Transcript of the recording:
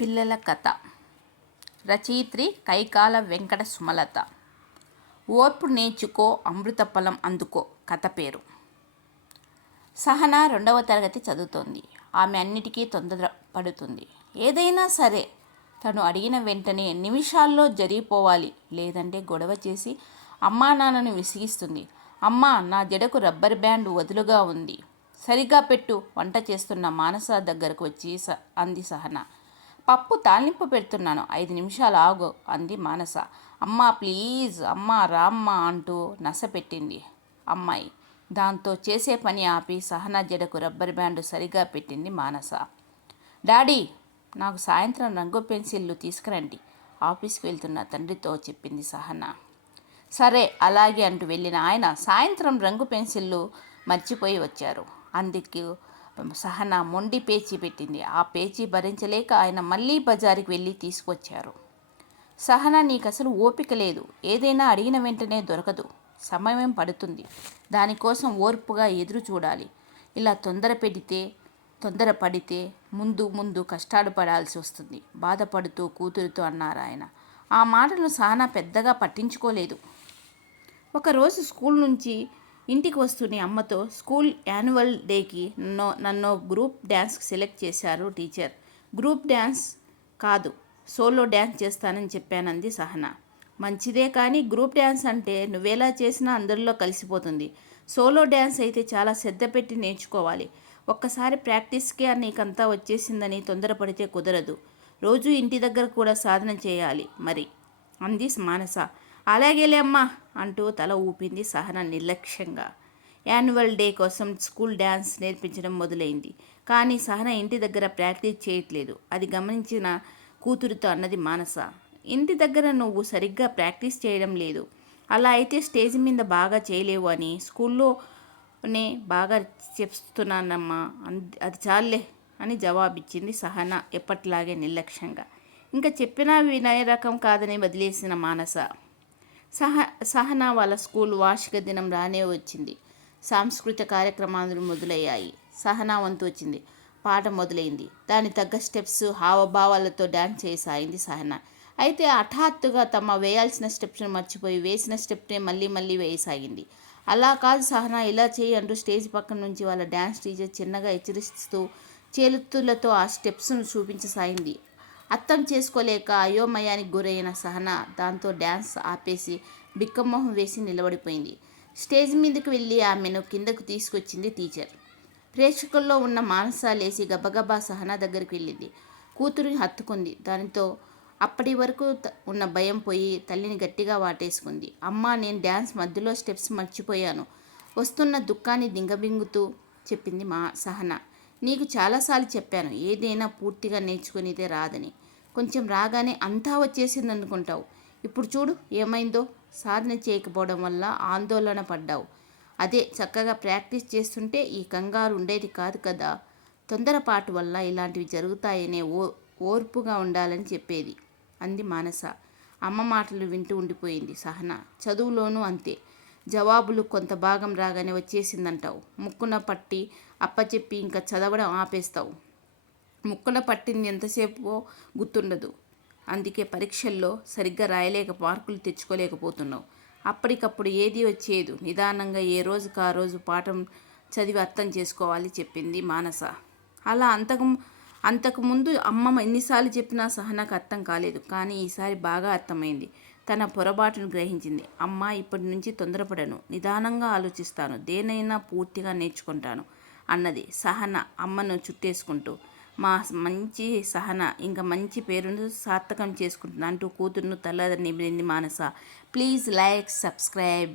పిల్లల కథ. రచయిత్రి కైకాల వెంకట సుమలత. ఓర్పు నేర్చుకో అమృతఫలం అందుకో కథ పేరు. సహన రెండవ తరగతి చదువుతోంది. ఆమె అన్నిటికీ తొందర పడుతుంది. ఏదైనా సరే తను అడిగిన వెంటనే నిమిషాల్లో జరిగిపోవాలి? లేదంటే గొడవ చేసి అమ్మా నాన్నను విసిగిస్తుంది. అమ్మా నా జడకు రబ్బర్ బ్యాండ్ వదులుగా ఉంది. సరిగా పెట్టు వంట చేస్తున్న మానస దగ్గరకు వచ్చి స అంది సహన. పప్పు తాలింపు పెడుతున్నాను. ఐదు నిమిషాలు ఆగు అంది మానస. అమ్మా ప్లీజ్ అమ్మా రామ్మ అంటూ నసపెట్టింది అమ్మాయి. దాంతో చేసే పని ఆపి సహనా జడకు రబ్బర్ బ్యాండ్ సరిగా పెట్టింది మానస. డాడీ నాకు సాయంత్రం రంగు పెన్సిళ్ళు తీసుకురండి. ఆఫీస్కి వెళ్తున్న తండ్రితో చెప్పింది సహన. సరే అలాగే అంటూ వెళ్ళిన ఆయన సాయంత్రం రంగు పెన్సిళ్ళు మర్చిపోయి వచ్చారు. అందుకు సహన మొండి పేచీ పెట్టింది. ఆ పేచీ భరించలేక ఆయన మళ్ళీ బజారుకి వెళ్ళి తీసుకొచ్చారు. సహన నీకు అసలు ఓపిక లేదు. ఏదైనా అడిగిన వెంటనే దొరకదు. సమయం పడుతుంది. దానికోసం ఓర్పుగా ఎదురు చూడాలి. ఇలా తొందర పెడితే తొందర పడితే ముందు ముందు కష్టాలు పడాల్సి వస్తుంది. బాధపడుతూ కూతురుతో అన్నారు ఆయన. ఆ మాటలు సహన పెద్దగా పట్టించుకోలేదు. ఒకరోజు స్కూల్ నుంచి ఇంటికి వస్తూనే అమ్మతో స్కూల్ యాన్యువల్ డేకి నన్ను నన్ను గ్రూప్ డ్యాన్స్కి సెలెక్ట్ చేశారు టీచర్. గ్రూప్ డ్యాన్స్ కాదు సోలో డ్యాన్స్ చేస్తానని చెప్పానంది సహన. మంచిదే కానీ గ్రూప్ డ్యాన్స్ అంటే నువ్వేలా చేసినా అందరిలో కలిసిపోతుంది. సోలో డ్యాన్స్ అయితే చాలా శ్రద్ధ పెట్టి నేర్చుకోవాలి. ఒక్కసారి ప్రాక్టీస్కే నీకంతా వచ్చేసిందని తొందరపడితే కుదరదు. రోజు ఇంటి దగ్గర కూడా సాధన చేయాలి మరి అంది మానస. అలాగేలే అమ్మా అంటూ తల ఊపింది సహన నిర్లక్ష్యంగా. యాన్యువల్ డే కోసం స్కూల్ డ్యాన్స్ నేర్పించడం మొదలైంది. కానీ సహన ఇంటి దగ్గర ప్రాక్టీస్ చేయట్లేదు. అది గమనించిన కూతురుతో అన్నది మానస. ఇంటి దగ్గర నువ్వు సరిగ్గా ప్రాక్టీస్ చేయడం లేదు. అలా అయితే స్టేజ్ మీద బాగా చేయలేవు అని స్కూల్లోనే బాగా చెప్తున్నానమ్మా. అది చాలే అని జవాబిచ్చింది సహన ఎప్పట్లాగే నిర్లక్ష్యంగా. ఇంకా చెప్పినా వినయ రకం కాదని వదిలేసిన మానస. సహ సహనా వాళ్ళ స్కూల్ వార్షిక దినం రానే వచ్చింది. సాంస్కృతిక కార్యక్రమాలు మొదలయ్యాయి. సహనా వంతు వచ్చింది. పాట మొదలైంది. దాని తగ్గ స్టెప్స్ హావభావాలతో డ్యాన్స్ చేసాయింది సహన. అయితే హఠాత్తుగా తమ వేయాల్సిన స్టెప్స్ను మర్చిపోయి వేసిన స్టెప్నే మళ్ళీ మళ్ళీ వేయసాగింది. అలా కాదు సహనా ఇలా చేయి అంటూ స్టేజ్ పక్కన నుంచి వాళ్ళ డ్యాన్స్ టీచర్ చిన్నగా హెచ్చరిస్తూ చేలుతులతో ఆ స్టెప్స్ను చూపించసాగింది. అర్థం చేసుకోలేక అయోమయానికి గురైన సహన దాంతో డ్యాన్స్ ఆపేసి బిక్కమోహం వేసి నిలబడిపోయింది. స్టేజ్ మీదకి వెళ్ళి ఆమెను కిందకు తీసుకొచ్చింది టీచర్. ప్రేక్షకుల్లో ఉన్న మానస లేచి గబగబా సహన దగ్గరికి వెళ్ళింది. కూతురిని హత్తుకుంది. దానితో అప్పటి వరకు ఉన్న భయం పోయి తల్లిని గట్టిగా వాటేసుకుంది. అమ్మ నేను డ్యాన్స్ మధ్యలో స్టెప్స్ మర్చిపోయాను. వస్తున్న దుఃఖాన్ని దింగబింగుతూ చెప్పింది మా సహనా. నీకు చాలాసార్లు చెప్పాను ఏదైనా పూర్తిగా నేర్చుకునేదే రాదని. కొంచెం రాగానే అంతా వచ్చేసింది అనుకుంటావు ఇప్పుడు చూడు ఏమైందో? సాధన చేయకపోవడం వల్ల ఆందోళన పడ్డావు. అదే చక్కగా ప్రాక్టీస్ చేస్తుంటే ఈ కంగారు ఉండేది కాదు కదా? తొందరపాటు వల్ల ఇలాంటివి జరుగుతాయనే ఓ ఓర్పుగా ఉండాలని చెప్పేది. అంది మానస. అమ్మ మాటలు వింటూ ఉండిపోయింది సహన. చదువులోనూ అంతే. జవాబులు కొంత భాగం రాగానే వచ్చేసిందంటావు. ముక్కున పట్టి అప్పచెప్పి ఇంకా చదవడం ఆపేస్తావు. ముక్కున పట్టింది ఎంతసేపు గుర్తుండదు. అందుకే పరీక్షల్లో సరిగ్గా రాయలేక మార్కులు తెచ్చుకోలేకపోతున్నావు. అప్పటికప్పుడు ఏది వచ్చేదు? నిదానంగా ఏ రోజుకు ఆ రోజు పాఠం చదివి అర్థం చేసుకోవాలి చెప్పింది మానస. అలా అంతకు అంతకుముందు అమ్మమ్మ ఎన్నిసార్లు చెప్పినా సహనాకు అర్థం కాలేదు. కానీ ఈసారి బాగా అర్థమైంది. తన పొరపాటును గ్రహించింది. అమ్మ ఇప్పటి నుంచి తొందరపడను. నిదానంగా ఆలోచిస్తాను. దేనైనా పూర్తిగా నేర్చుకుంటాను అన్నది సహన అమ్మను చుట్టేసుకుంటూ. మా మంచి సహన ఇంకా మంచి పేరును సార్థకం చేసుకుంటున్నా అంటూ కూతురును తల నిమిరింది మానస. Please like subscribe